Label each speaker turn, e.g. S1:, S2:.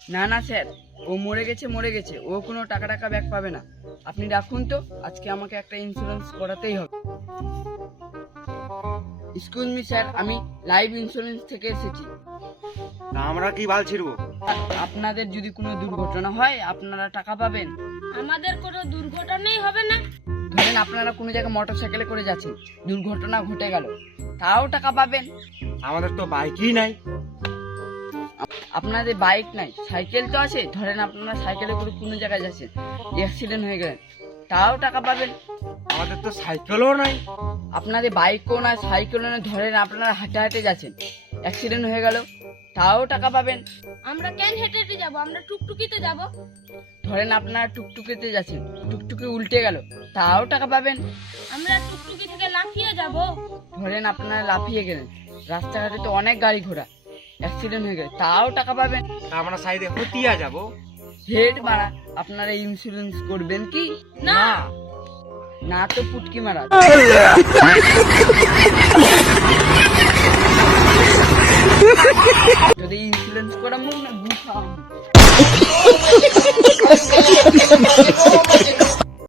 S1: না না স্যার, ও মরে গেছে, ও কোনো টাকা ব্যাক পাবে না। আপনি রাখুন তো, আজকে আমাকে একটা ইন্স্যুরেন্স করাতেই হবে। এক্সকিউজ মি স্যার, আমি লাইফ ইন্স্যুরেন্স থেকে এসেছি।
S2: তা আমরা কি বাল ছিড়বো?
S1: আপনাদের যদি কোনো দুর্ঘটনা হয় আপনারা টাকা পাবেন।
S3: আমাদের কোনো দুর্ঘটনাই হবে না।
S1: ধরেন আপনারা কোনো জায়গায় মোটরসাইকেলে করে যাচ্ছেন, দুর্ঘটনা ঘটে গেল, তাও টাকা পাবেন।
S2: আমাদের তো বাইকই নাই।
S1: আপনাদের বাইক নাই, সাইকেল তো আছে। ধরেন আপনারা সাইকেলে করে কোনো জায়গায় যাচ্ছেন, অ্যাক্সিডেন্ট হয়ে গেলেন, তাও টাকা পাবেন।
S2: আমাদের তো সাইকেলও নাই।
S1: আপনাদের বাইকও না, সাইকেলও না, ধরেন আপনারা হাঁটে হাঁটে যাচ্ছেন, অ্যাক্সিডেন্ট হয়ে গেল, তাও টাকা পাবেন।
S3: আমরা কেন হেঁটে হেঁটে যাবো? আমরা টুকটুকিতে যাব।
S1: ধরেন আপনারা টুকটুকিতে যাচ্ছেন, টুকটুকি উল্টে গেল, তাও টাকা পাবেন।
S3: আমরা টুকটুকি থেকে লাফিয়ে যাব।
S1: ধরেন আপনারা লাফিয়ে গেলেন, রাস্তাঘাটে তো অনেক গাড়ি ঘোড়া, অ্যাক্সিডেন্ট হয়ে গেলে, তাও টাকা পাবেন।
S2: তা আমরা সাইডে হতিয়া যাব।
S1: হেড মারা, আপনারা ইন্স্যুরেন্স করবেন কি?
S3: না।
S1: না তো পুটকি মারা। যদি ইন্স্যুরেন্স করা মুখ না,